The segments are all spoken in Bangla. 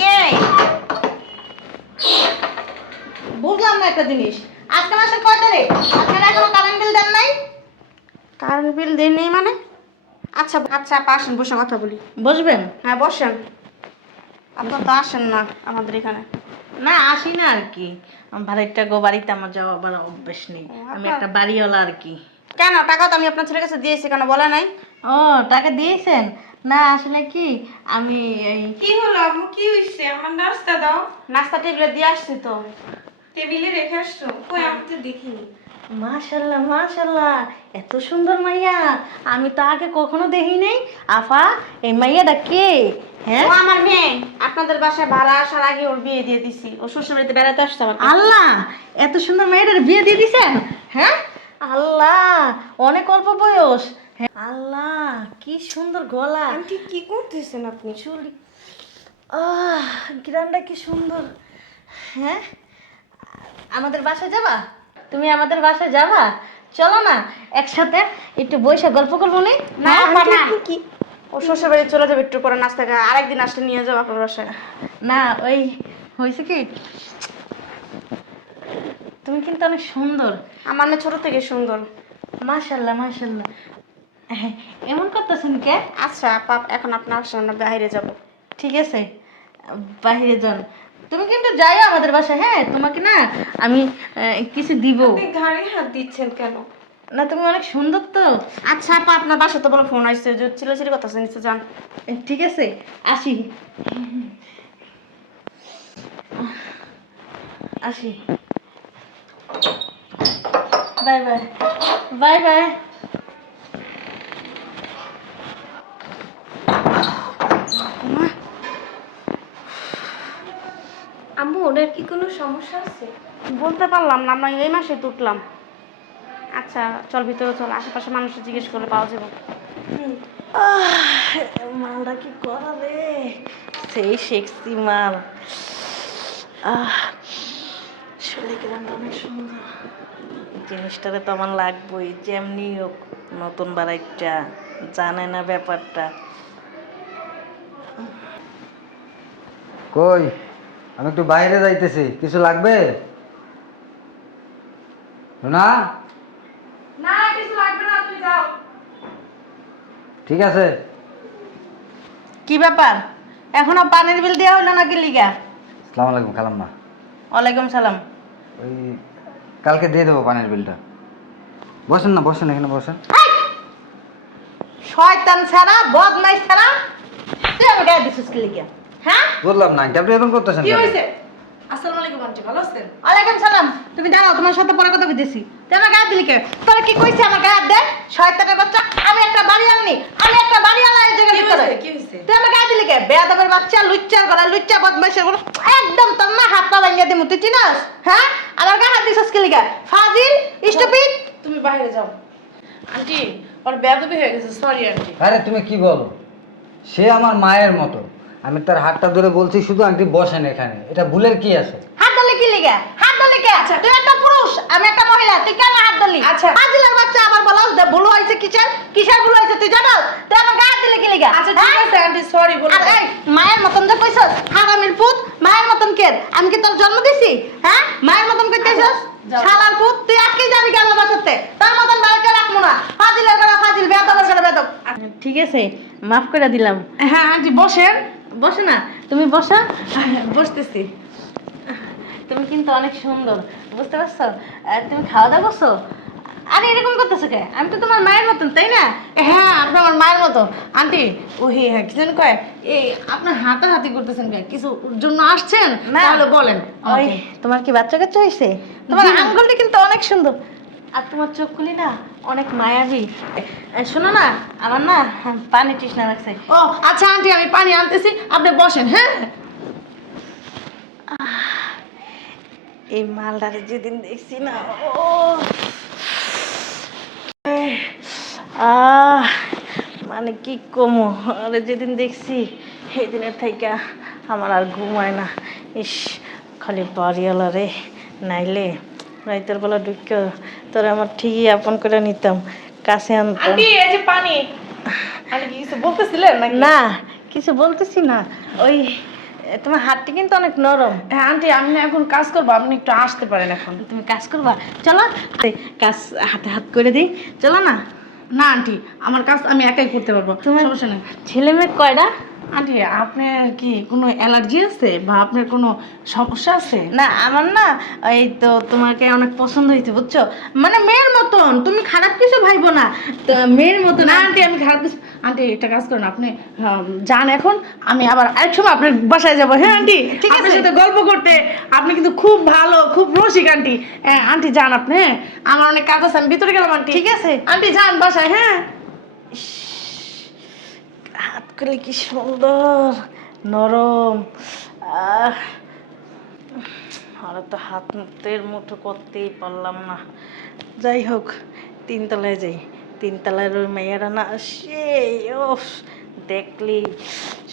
কে? বুঝলাম না একটা জিনিস, আজকে মাসের কয় তারিখ? আপনারা এখনো কারেন্ট বিল দেন নাই? কারেন্ট বিল দেন নাই মানে? আচ্ছা আচ্ছা, আপা আসেন, বসে কথা বলি। বসবেন? হ্যাঁ বসেন। আপনার তো আসেন না আমাদের এখানে। না আসি না আর কি, ভাড়াইটা গো বাড়িতে আমার যাওয়া আবার অভ্যেস নেই, আমি একটা বাড়িওয়ালা আর কি। কেন টাকা তো আমি আপনার ছেলের কাছে দিয়েছি, কেন বলে নাই? ও টাকা দিয়েছেন? না আসলে কি আমি এই কি হলো আম্মু, কি হইছে? আমার নাস্তা দাও। নাস্তা টেবিলে দিয়ে আসছি তো। টেবিলে রেখে আসছো? কই, আমি তো দেখিনি। মাশাল্লাহ মাশাল্লাহ, এত সুন্দর মাইয়া, আমি তো আগে কখনো দেখি নাই। আফা, এই মাইয়াটা কে? হ্যাঁ ও আমার মেয়ে, আপনাদের বাসায় ভাড়া আসার আগে ওর বিয়ে দিয়ে দিছি। ও শ্বশুর বাড়িতে বেড়াতে আসছে আমার কাছে। আল্লাহ, এত সুন্দর মেয়েটার বিয়ে দিয়ে দিছেন? হ্যাঁ আল্লাহ, অনেক অল্প বয়স। হ্যাঁ আল্লাহ, কি সুন্দর গলা, আন্টি কি করতেছেন আপনি? চুল, আহ গ্রামটা কি সুন্দর। হ্যাঁ আমাদের বাসায় যাবা? তুমি আমাদের বাসায় যাবা? চলো না একসাথে একটু বসে গল্প করবো নি? না আপা, আন্টি না। আপনি কি? ও শ্বশুর বাড়ি চলে যাবে একটু পরে, নাস্তা খায় আরেকদিন আসলে নিয়ে যাবো আপনার বাসায়। না ওই হয়েছে কি, তুমি কিন্তু অনেক সুন্দর। আমার মেয়ে ছোট থেকে সুন্দর। মাশাল্লাহ মাশাল্লাহ। হ্যাঁ, এমন করতেছেন কে? আচ্ছা আপা, এখন আপনার আসেন, আমরা বাইরে যাব। ঠিক আছে, বাইরে যান। তুমি কিন্তু যাই আমাদের বাসায়, হ্যাঁ তোমাকে না আমি কিছু দিব। আপনি ঘাড়ে হাত দিচ্ছেন কেন? না তুমি অনেক সুন্দর তো। আচ্ছা আপা, আপনার বাসায় তো বলো ফোন আসছে, যে চিল্লাচিল্লি কথা শুনছে, যান। ঠিক আছে আসি, আসি, বাই বাই, বাই বাই। আম্মু, ওনার কি কোনো সমস্যা আছে? বলতে পারলাম না, আমরা এই মাসে তো উঠলাম। আচ্ছা চল ভিতরে চল, আশেপাশে মানুষের জিজ্ঞেস করলে পাওয়া যাবে। মালটা কি করা রে, সেই সেক্সি মাল। আসলে গ্রামটা অনেক সুন্দর, জিনিসটারে তো আমার লাগবেই, যেমনি হোক নতুন বাড়াইটা জানে না ব্যাপারটা। কই, আমি একটু বাইরে যাইতেছি, কিছু লাগবে? না না কিছু লাগবে না, তুমি যাও। ঠিক আছে। কি ব্যাপার, এখনো পানির বিল দেওয়া হইলো নাকি লিগা? আসসালামু আলাইকুম খালাম্মা। ওয়ালাইকুম সালাম। ওই কালকে দিয়ে দেবো পানির বিলটা। বসেন না, বসেন, এখানে বসেন। শয়তান ছাড়া, বদমাইশ ছাড়া, তুই আমার গায়ে দিছিস কি লিগা? হ্যাঁ বললাম না, আপনি এরকম করতেছেন কি কেন? হয়েছে? আসসালামু আলাইকুম আন্টি, ভালো আছেন? ওয়ালাইকুম সালাম। তুমি দাঁড়াও, তোমার সাথে পরে কথা বলতেছি। তুই আমার গায়ে দিলি কে? তোরা কি কইছে আমার গায়ে দে? শয়তানের বাচ্চা, আমি একটা বাড়ি আননি, আমি একটা বাড়ি আলা এই জায়গায় কি ভিতরে। হয়েছে? কি হয়েছে? তুই আমার গায়ে দিলি কে? বেয়াদবের বাচ্চা, লুচ্চার গলা, লুচ্চা বদমাইশের গলা, একদম তোর না হাত পা ভাঙিয়ে দিমু, তুই চিনাস? হ্যাঁ আমার গায়ে হাত দিছিস কি লিগা? ফাজিল, স্টুপিড। তুমি বাইরে যাও। আন্টি, ওর বেয়াদবি হয়ে গেছে, সরি আন্টি। আরে তুমি কি বলো, সে আমার মায়ের মতো। আমি তার হাতটা ধরে বলছি শুধু আন্টি বসেন এখানে, এটা ভুলের কি আছে? হাত ধরলি কি লিগা? হাত ধরলি কে? তুই একটা পুরুষ, আমি একটা মহিলা, তুই কেন হাত ধরলি? আচ্ছা। ফাজিলের বাচ্চা, আমার বলা ভুল হয়েছে কিসের? কিসের ভুল হয়েছে তুই জানাস? তুই আমার গায়ে হাত দিলি কি লিগা? আচ্ছা ঠিক আছে আন্টি, সরি বলে আর এই মায়ের মতন যে কইছস, হারামির পুত, মায়ের মতন কে? আমি কি তোর জন্ম দিছি? হ্যাঁ মায়ের মতন কইতেছস? যাও। শালার পুত, তুই আজকে যাবি কেন বাসাতে? তোর মতন বাড়িতে রাখবো না। ফাজিলের গলা ফাজিল, বেয়াদবের গলা বেয়াদব। ঠিক আছে, মাফ করে দিলাম। হ্যাঁ আন্টি, বসেন। বসো না, তুমি বসো। বসতেছি। তুমি কিন্তু অনেক সুন্দর, বুঝতে পারছো? তুমি খাওয়া দাওয়া করছো? আরে এরকম করতেছো কে? আমি তো তোমার মায়ের মতন, তাই না? হ্যাঁ, আপনি আমার মায়ের মতো। আন্টি, ও হ্যাঁ কি জানি কয়, এই আপনার হাতাহাতি করতেছেন কে? কিছু জন্য আসছেন? না। তাহলে বলেন ওই আমাকে। তোমার কি বাচ্চা কাচ্চা হয়েছে? তোমার জি না। আঙ্গুলটা কিন্তু অনেক সুন্দর, আর তোমার চোখগুলি না অনেক মায়াবী। শোনো না, আমার না পানি তৃষ্ণা লাগছে। ও আচ্ছা আন্টি, আমি পানি আনতেছি, আপনি বসেন। হ্যাঁ এই মালটারে যেদিন দেখছি না, ও মানে কি কমো, আরে যেদিন দেখছি সেই দিনের থেকে আমার আর ঘুমায় না। ইস, খালি বাড়িওয়ালা রে, নাইলে রাইতের বেলা ঢুকে তোরা আমার ঠিকই আপন করে নিতাম, কাছে আনতাম। আন্টি, এই যে পানি। আন্টি কি কিছু বলতেছিলেন নাকি? না কিছু বলতেছি না, ওই তোমার হাতটি কিন্তু অনেক নরম। হ্যাঁ আন্টি, আমি না এখন কাজ করবো, আপনি একটু আসতে পারেন এখন। তুমি কাজ করবা, চলো কাজ হাতে হাত করে দিই, চলো না। না আন্টি, আমার কাজ আমি একাই করতে পারবো, তোমার সমস্যা নেই। ছেলে মেয়ে কয়টা? আন্টি, আপনার কি কোনো অ্যালার্জি আছে বা আপনার কোনো সমস্যা আছে? না আমার না, এই তো তোমাকে অনেক পছন্দ হয়েছে বুঝছো, মানে মেয়ের মতন, তুমি খারাপ কিছু ভাইবো না, তো মেয়ের মতন। না আন্টি, আমি খারাপ কিছু। আন্টি একটা কাজ করেন, আপনি যান এখন, আমি আবার আরেক সময় আপনার বাসায় যাবো। হ্যাঁ আন্টি, ঠিক আছে, আপনার সাথে গল্প করতে। আপনি কিন্তু খুব ভালো, খুব রসিক আন্টি। হ্যাঁ আন্টি যান আপনি, হ্যাঁ আমার অনেক কাজ আছে, আমি ভিতরে গেলাম আন্টি। ঠিক আছে আন্টি যান বাসায়। হ্যাঁ হাতগুলি কি সুন্দর নরম। আর তো হাতের মুঠো করতেই পারলাম না। যাই হোক, তিনতলায় যাই। তিনতলার ওই মেয়েরা না সেই দেখলি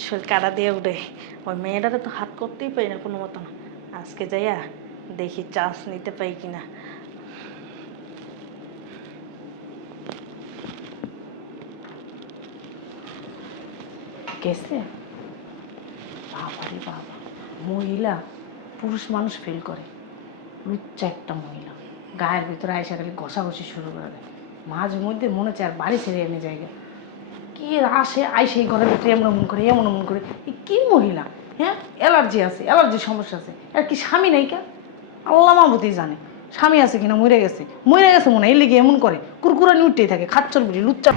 শরীর কাটা দিয়ে উঠে। ওই মেয়েটারে তো হাত করতেই পারি না কোনো মতন। আজকে যাইয়া দেখি চান্স নিতে পাই কিনা। গেছে? বাবারে বাবা, মহিলা পুরুষ মানুষ ফিল করে, লুচ্চা একটা মহিলা গায়ের ভিতরে আয়সা খালি ঘষাঘষি শুরু করে দেয়। মাঝে মধ্যে মনে হচ্ছে আর বাড়ি ছেড়ে এনে জায়গা কি আসে আইসে এই ঘরের ভিতরে এমন এমন করে এমন এমন করে। এই কি মহিলা? হ্যাঁ অ্যালার্জি আছে, অ্যালার্জির সমস্যা আছে। আর কি স্বামী নাই কে? আল্লাহ মাহবুতি জানে স্বামী আছে কিনা। মরে গেছে মনে হয়, এই লিগে এমন করে, কুরকুরানি উঠতেই থাকে, খাচ্চর বুড়ি লুচ্চা।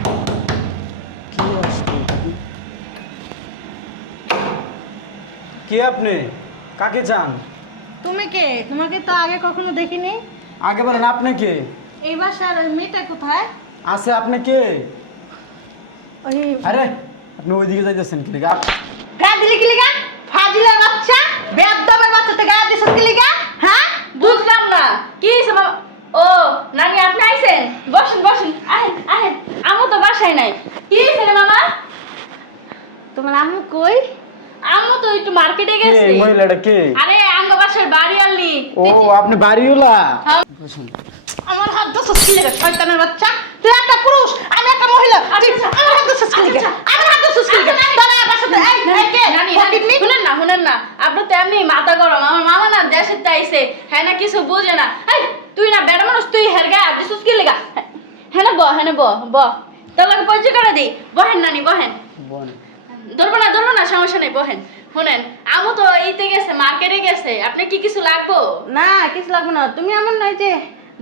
কে আপনি? কাকে চান? তুমি কে? তোমাকে তো আগে কখনো দেখিনি। আগে বলেন, আপনি কে? এই বাসার ওই মেয়েটা কোথায়? আছে, আপনি কে? ওই আরে আপনি ওইদিকে যাইতেছেন কি লিগা? গা দিলি কি লিগা? ফাজিলের বাচ্চা, বেয়াদবের বাচ্চাতে গা দিছস কি লিগা? হ্যাঁ? বুঝলাম না কি হয়েছে বাবা। ও নানি, আপনি আইছেন? বসেন বসেন, আহেন আহেন। আমু তো বাসায় নাই। কি হয়েছে রে মামা? তোমার আম্মু কই? আম্মু তো একটু মার্কেটে কে গেছে। এই মহিলাটা কে? আরে আঙ্গ বাসার বাড়ি আনলি। ও আপনি বাড়িওয়ালা? হ্যাঁ। আমার হাত ধরছস কি লিগা? শয়তানের বাচ্চা, তুই একটা পুরুষ, আমি একটা মহিলা। তুই আমার হাত ধরছস কি লিগা? আমার হাত ধরছস কি লিগা? দাঁড়া আমার সাথে। এই কে? নানি ফকিন্নি? শুনেন না আপনি তো এমনি মাথা গরম। আমার মামা না দেশের তাইছে, হ্যাঁ না কিছু বুঝে না। এই তুই না বেড়া মানুষ, তুই হের গায়ে হাত দিছিস কি লেগা? হ্যাঁ না ব তোর লাগে পরিচয় করে দিই। বহেন নানি বহেন। বল। ধরবো না সমস্যা নেই, বহেন। শুনেন, আমু তো ইতে গেছে, মার্কেটে গেছে। আপনি কি কিছু লাগবো? না কিছু লাগবে না। তুমি এমন নয় যে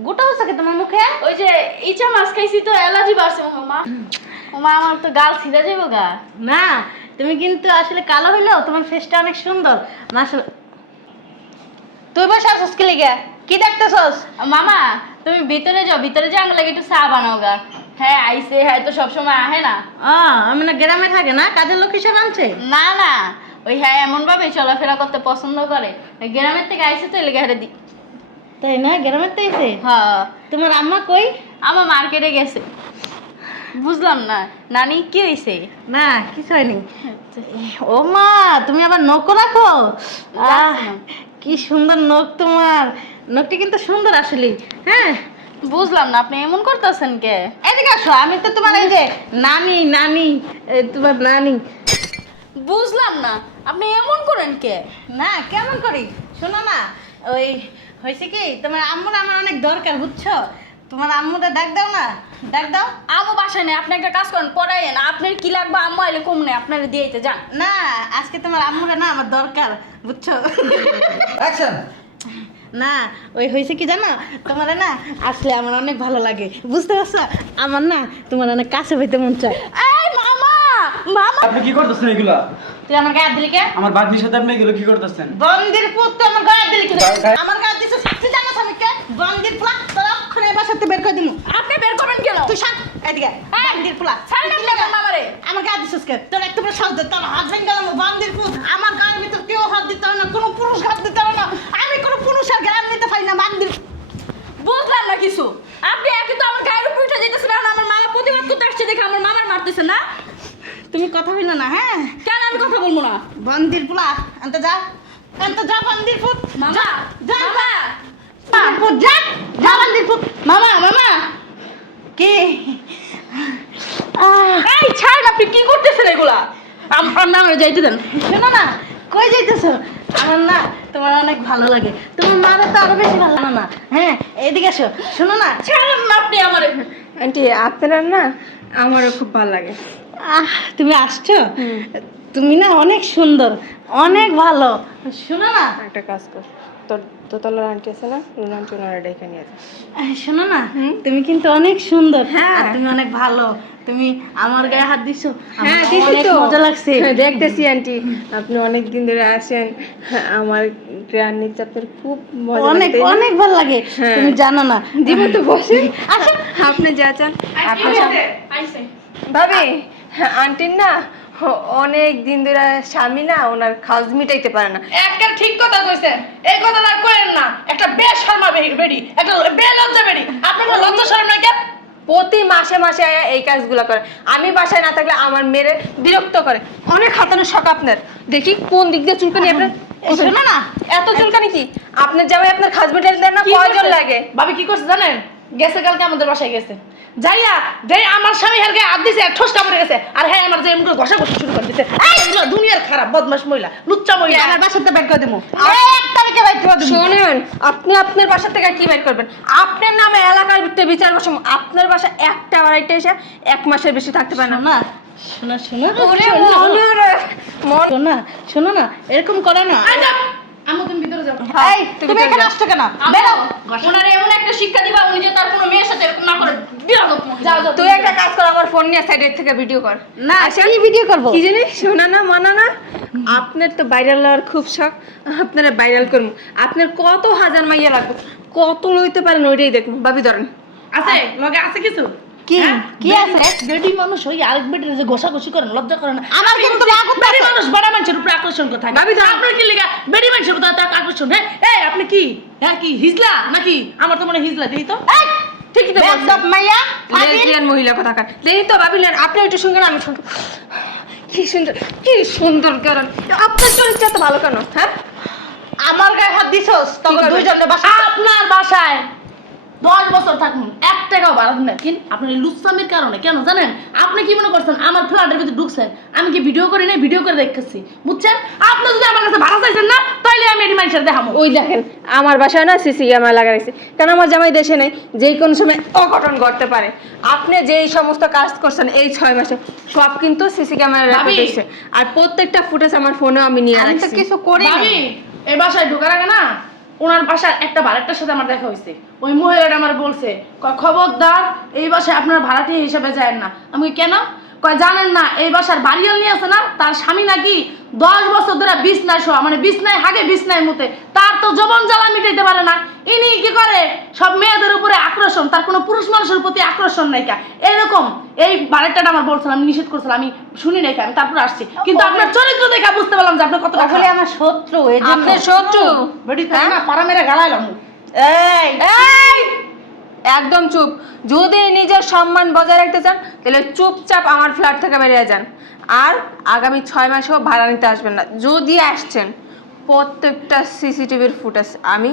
গোটা হচ্ছে তোমার মুখে। ওই যে ইচা মাছ খাইছি তো অ্যালার্জি বাড়ছে। ওমা আমার তো গাল ছিঁড়ে যাবো গা। না তুমি কিন্তু আসলে কালো হইলেও তোমার ফেসটা অনেক সুন্দর মাশাআল্লাহ। তুই বসে আছিস কি লিগা? কি দেখতেছস? মামা তুমি ভিতরে যাও, ভিতরে যাও, আমার লাগে একটু চা বানাও গা। হ্যাঁ আইছে, হ্যাঁ তো সবসময় আহে না। আমি না গ্রামে থাকে না, কাজের লোক হিসেবে আনছে। না ওই হ্যাঁ এমন ভাবে চলাফেরা করতে পছন্দ করে। ওই গ্রামের থেকে আইছে তো এলাকা হারে দি। তাই না? গ্রামের তো এসে। হ্যাঁ তোমার আম্মা কই? আমার মার্কেটে গেছে। বুঝলাম না নানি কি হয়েছে? না কিছু হয়নি। ও মা, তুমি আবার নখ রাখো? কি সুন্দর নখ তোমার। নখটি কিন্তু সুন্দর আসলে। হ্যাঁ বুঝলাম না আপনি এমন করতেছেন কে? এদিকে আসো, আমি তো তোমার এই যে নানি তোমার নানি। বুঝলাম না আপনি এমন করেন কে? না কেমন করি শোনো না, ওই হয়েছে কি, তোমার আম্মুর আমার অনেক দরকার বুঝছো। তোমার আম্মুটা ডাক দাও না, ডাক দাও। আম্মু বাসায় নেই, আপনি একটা কাজ করেন, পড়াইয়েন। আপনার কি লাগবে আম্মু আইলে কম নেই, আপনারা দিয়েতে যান। না আজকে তোমার আম্মুরা না আমার দরকার বুঝছো। অ্যাকশন। না ওই হয়েছে কি জানো, তোমার না আসলে আমার অনেক ভালো লাগে বুঝতে পারছো। আমার না তোমার অনেক কাছে হইতে মন চায়। এই মামা আপনি কি করতেছেন এগুলা? তুই আমার গায়ে দিলি কে? আমার বাড়ির সাথে আপনি এগুলো কি করতেছেন? বন্দির পুত, তুই আমার গায়ে দিলি কি? গায়ে- আমার গায়ে দিছিস, তুই জানাস আমি কে? বন্দির পুলা, তোর অক্ষরে এবার সাথে বের করে দিমু। আপনি বের করবেন কেন? তুই শাক এদিকে। বন্দির পুলা, ছাড়েন তুই কি আপনি লাগা? আমার মামারে। আমার গায়ে দিছিস কে? তোর একটু বড় সাহস দে, তোর হাত ভেঙে গেলাম। বন্দির পুত, আমার গায়ের ভিতর কেউ হাত দিতে হবে না, কোনো পুরুষ হাত দিতে হবে না। আমি কোনো পুরুষের গায়ে নিতে পারি না। বন্দির বুঝলাম না কিছু। আপনি একে তো আমার গায়ের উপর উঠে যেতেছেন, আর আমার মা প্রতিবাদ করতে আসছে দেখে আমার মামার মারতেছে না। তুমি কথা বলো না। হ্যাঁ কেন আমি কথা বলবো না? বন্দির পুলা, আনতে যা, আনতে যা। বন্দির পুত, মামা যা, মামা বন্দির পুত, যা, যা। বন্দির পুত, মামা কি? এই ছাড়েন, আপনি কি করতেছেন এগুলা? আমার যাইতে দেন। শোনো না, কই যাইতেছো? আমার না তোমার অনেক ভালো লাগে, তোমার মারে তো আরো বেশি ভালো লাগে না। হ্যাঁ এদিকে এসো, শোনো না। ছাড়েন না আপনি আমারে। আন্টি আপনারা না আমারও খুব ভালো লাগে। তুমি আসছো? তুমি না অনেক সুন্দর, অনেক ভালো। শোনো না, একটা কাজ কর, তোর দোতলার আন্টি আছে না, রুনা আন্টি ওনারা ডেকে নিয়ে যা। শোনো না, তুমি কিন্তু অনেক সুন্দর, হ্যাঁ। আর তুমি অনেক ভালো। তুমি আমার গায়ে হাত দিছো, হ্যাঁ আমার দিছি অনেক তো, মজা লাগছে। হ্যাঁ, দেখতেছি আন্টি আপনি অনেক দিন ধরে আসেন, হ্যাঁ, আমার গ্রান্ডি চাপের খুব মজা অনেক লাগে, তাই না? অনেক ভালো লাগে, হ্যাঁ। তুমি জানো না। দিব তো বসে, আচ্ছা আপনি যা চান আপনার সামনে। আইছে ভাবি হ্যাঁ, আন্টির না অনেক দিন ধরে স্বামী না ওনার খাজ মিটাইতে পারে না। একটা ঠিক কথা কইছে, এই কথাটা কইেন না। একটা বেশরমা বেড়ি, একটা বেলজ্জা বেড়ি। আপনার কোনো লজ্জা শরম নাই কেন? প্রতি মাসে মাসে আয়া এই কাজগুলো করে, আমি বাসায় না থাকলে আমার মেরে বিরক্ত করে। অনেক হাতানোর শখ আপনার, দেখি কোন দিক দিয়ে চুলকানি আপনার। শোনো না, এত চুলকানি কি আপনার জামাই আপনার খাজ মিটাইতে দেন না? কি কয়জন করছে? লাগে? ভাবি কি করছে জানেন? গেছে কালকে আমাদের বাসায় গেছে, যাইয়া যে আমার স্বামী হের গায়ে হাত দিছে, আর ঠোসকা পড়ে গেছে, আর হ্যাঁ আমার যে এমন করে ঘষা ঘষা শুরু করে দিছে। এই এগুলো দুনিয়ার খারাপ বদমাশ মহিলা, লুচ্চা মহিলা। আমার বাসাতে বের করে দেবো। শোনেন, আপনি আপনার বাসা থেকে কি বের করবেন? আপনার নামে এলাকার ভিতরে বিচার বসে, আপনার বাসা একটা বাড়াইতে এসে 1 মাসের বেশি থাকতে পারে না। না শোনো শোনো ওরে মনে মন শোনো, শোনো না, এরকম করে না। আমু তুমি ভিতরে যাও। এই তুমি এখানে আসছো কেন? বেরো। ওনারে এমন একটা শিক্ষা দিবা উনি যে তার কোনো মেয়ের সাথে এরকম না করে। বিরাগত মহিলা। যাও যাও তুই একটা কাজ কর, আমার ফোন নিয়ে সাইডের থেকে ভিডিও কর। না কি ভিডিও করবো? কি জানিস, শোনা না মানা না, আপনার তো ভাইরাল হওয়ার খুব শখ, আপনারা ভাইরাল করবো। আপনার কত হাজার মাইয়া লাগবে, কত লইতে পারেন ওইটাই দেখুন। ভাবি ধরেন, আছে লগে আছে কিছু? কি কি আছে? বেডি মানুষ হই আরেক বেডির যে ঘষাঘষি করেন, লজ্জা করে না? আমার কিন্তু রাগ হচ্ছে। বেডি মানুষ বড় মানুষের উপরে আকর্ষণ কথা। ভাবি ধর। আপনার কি লাগা বেডি মানুষের উপরে এত আকর্ষণ? হ্যাঁ এই আপনি কি, হ্যাঁ কি হিজলা নাকি? আমার তো মনে হয় হিজলা, দেই তো। এই ঠিকই তো বলছেন। বেয়াদব মাইয়া, ফাজিল। লেসবিয়ান মহিলা কথাকার। দেখি তো ভাবি, আপনি একটু শুনবেন, আমি শুনবো। কি সুন্দর, কি সুন্দর কারণ আপনার চরিত্র তো ভালো কেন? হ্যাঁ, আমার গায়ে হাত দিছস, তখন করবে? দুইজনের বাসা। আপনার বাসায় 10 বছর থাকুন, 1 টাকাও বাড়ান না, কিন্তু আপনার এই লুচ্ছামির কারণে। কেন জানেন? আপনি কি মনে করছেন আমার ফ্ল্যাটের ভিতরে ঢুকছেন, আমি কি ভিডিও করি না? ভিডিও করে দেখতেছি, বুঝছেন? আপনি যদি আমার কাছে ভাড়া চাইছেন না, তাইলে আমি এটি মানুষের দেখাবো। ওই দেখেন আমার বাসায় না সিসি ক্যামেরা লাগাইছে, কারণ আমার জামাই দেশে নেই, যে কোনো সময় অঘটন ঘটতে পারে। আপনি যেই সমস্ত কাজ করছেন এই 6 মাসে সব কিন্তু সিসি ক্যামেরা রেকর্ড ভাবি। হয়েছে, আর প্রত্যেকটা ফুটেজ আমার ফোনে আমি নিয়ে আমি তো রাখছি। কিছু করি না। ভাবি, এই বাসায় ঢোকার আগে না ওনার বাসার একটা ভাড়াটার সাথে আমার দেখা হয়েছে। ওই মহিলাটা আমার বলছে, খবরদার এই বাসায় আপনার ভাড়াটিয়া হিসেবে যায় না। আমি কেন? কয় জানেন না এই বাসার বাড়িয়াল নিয়ে আছে না, তার স্বামী নাকি 10 বছর ধরে বিছনায় শোয়া, মানে বিছনায় হাগে বিছনায় মুতে, তার তো যৌবন জ্বালা মিটাইতে পারে না। ইনি কি করে? সব মেয়েদের উপরে আকর্ষণ, তার কোনো পুরুষ মানুষের প্রতি আকর্ষণ নাই। এরকম এই বাড়িটাটা আমার বলছিলাম, আমি নিষেধ করছিলাম, আমি শুনি নাই, আমি তারপরে আসছি। কিন্তু আপনার চরিত্র দেখে বুঝতে পারলাম যে আপনি কতটা বলে আমার শত্রু, এই জন্য। আপনার শত্রু? বেডি থাকে না, পাড়া মেরে গালাইলাম। এই এই একদম চুপ। যদি নিজের সম্মান বজায় রাখতে চান তাহলে চুপচাপ আমার ফ্ল্যাট থেকে বেরিয়ে যান, আর আগামী 6 মাসেও ভাড়া নিতে আসবেন না। যদি আসছেন প্রত্যেকটা সিসিটিভির ফুটেজ আমি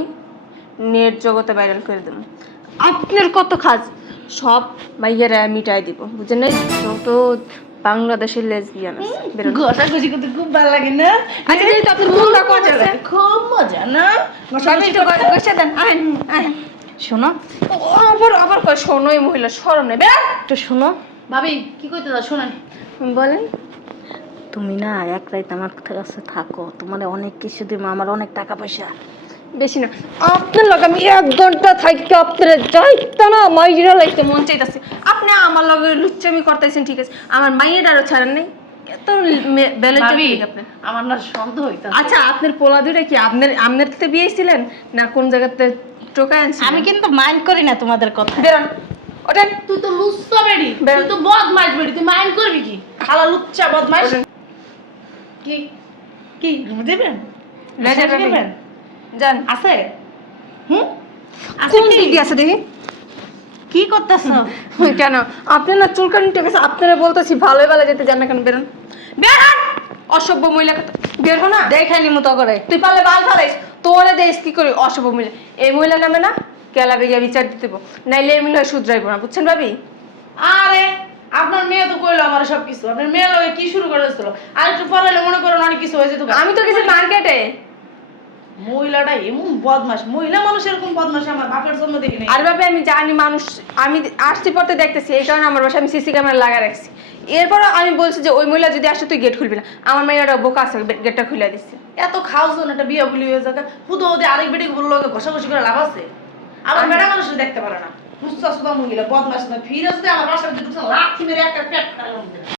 নেট জগতে ভাইরাল করে দেবো। আপনার কত কাজ সব মাইয়ারা মিটাই দিব, বুঝলেন? না যত বাংলাদেশের লেসবিয়ান আছে বেরোন। ঘষাঘষি করতে খুব ভালো লাগে না? আচ্ছা যেহেতু আপনার মনটা কত আছে, খুব মজা না? ভাবি একটু বসে দেন। আহেন আহেন। শোনো, আবার আবার কয় শোনোই মহিলা, শরম নেই বের। একটু শোনো। ভাবি কি কইতে দাও শোনেন। বলেন। তুমি না এক রাত আমার কাছে থাকো, তোমার অনেক কিছু দিব, আমার অনেক টাকা পয়সা। বেশি না, আপনার লগে আমি 1 ঘন্টা থাকি, আপনার যাইতে না মাইরা লাইতে মন চাইতেছে। আপনি আমার লগে লুচ্চামি করতেছেন, ঠিক আছে, আমার মাইয়ের আরো ছাড়েন নাই, এত বেলেজ ভাবি আপনি। আমার না সন্দেহ হইতাছে। আচ্ছা আপনার পোলা দুইটা কি আপনার তো বিয়ে ছিলেন না কোন জায়গাতে টোকা আনছেন? আমি কিন্তু মাইন্ড করি না তোমাদের কথা। বেরোন ওঠেন। তুই তো লুচ্চা বেড়ি, তুই তো বদমাইশ বেড়ি, তুই মাইন্ড করবি কি? খালা লুচ্চা বদমাইশ। কি কি দেবেন? লেজার দেবেন? দেবেন জান আছে? হুম? কোন দিদি আছে দেখি। কি করতেছো? কেন আপনি না চুলকানি ঠিক আছে, আপনারা বলতেছি ভালোই ভালো যেতে যান না কেন? বেরোন বেরোন, অসভ্য মহিলা। বের হো না, দেখাই নি মতো করে। তুই পারলে বাল ফালাইস, তোরে দেশ কি করি? অসভ্য মহিলা। এই মহিলা নামে না কেলা বেগিয়া বিচার দিতে হইব, নাইলে এই মহিলা শুধরাইব না, বুঝছেন ভাবি? আরে আপনার মেয়ে তো কইলো আমার সব কিছু, আপনার মেয়ে লগে কি শুরু করে দিছিল, আর একটু পরে হলে মনে করেন অনেক কিছু হয়ে যেত। আমি তো গেছি মার্কেটে। মহিলাটা এমন বদমাস, মহিলা মানুষ এরকম বদমাস আমার বাপের জন্ম দেখি নাই। আর ভাবে আমি জানি মানুষ, আমি আসতে পড়তে দেখতেছি, এই কারণে আমার বাসায় আমি সিসি ক্যামেরা লাগা রাখছি। এরপর আমি বলছি যে ওই মহিলা যদি আসে তুই গেট খুলবি না, আমার মেয়েটা বোকা আছে, গেটটা খুলে দিচ্ছে। এত খাওয়াজন একটা বিয়ে বলি হয়ে যাবে, হুদো হুদে আরেক বেটি বললো ঘষাঘষি করে লাভ আছে? আমার বেড়া মানুষ দেখতে পারে না, সুস্থ সুস্থ মহিলা বদমাস না, ফিরে যদি আমার বাসায় লাঠি মেরে একটা পেট খারাপ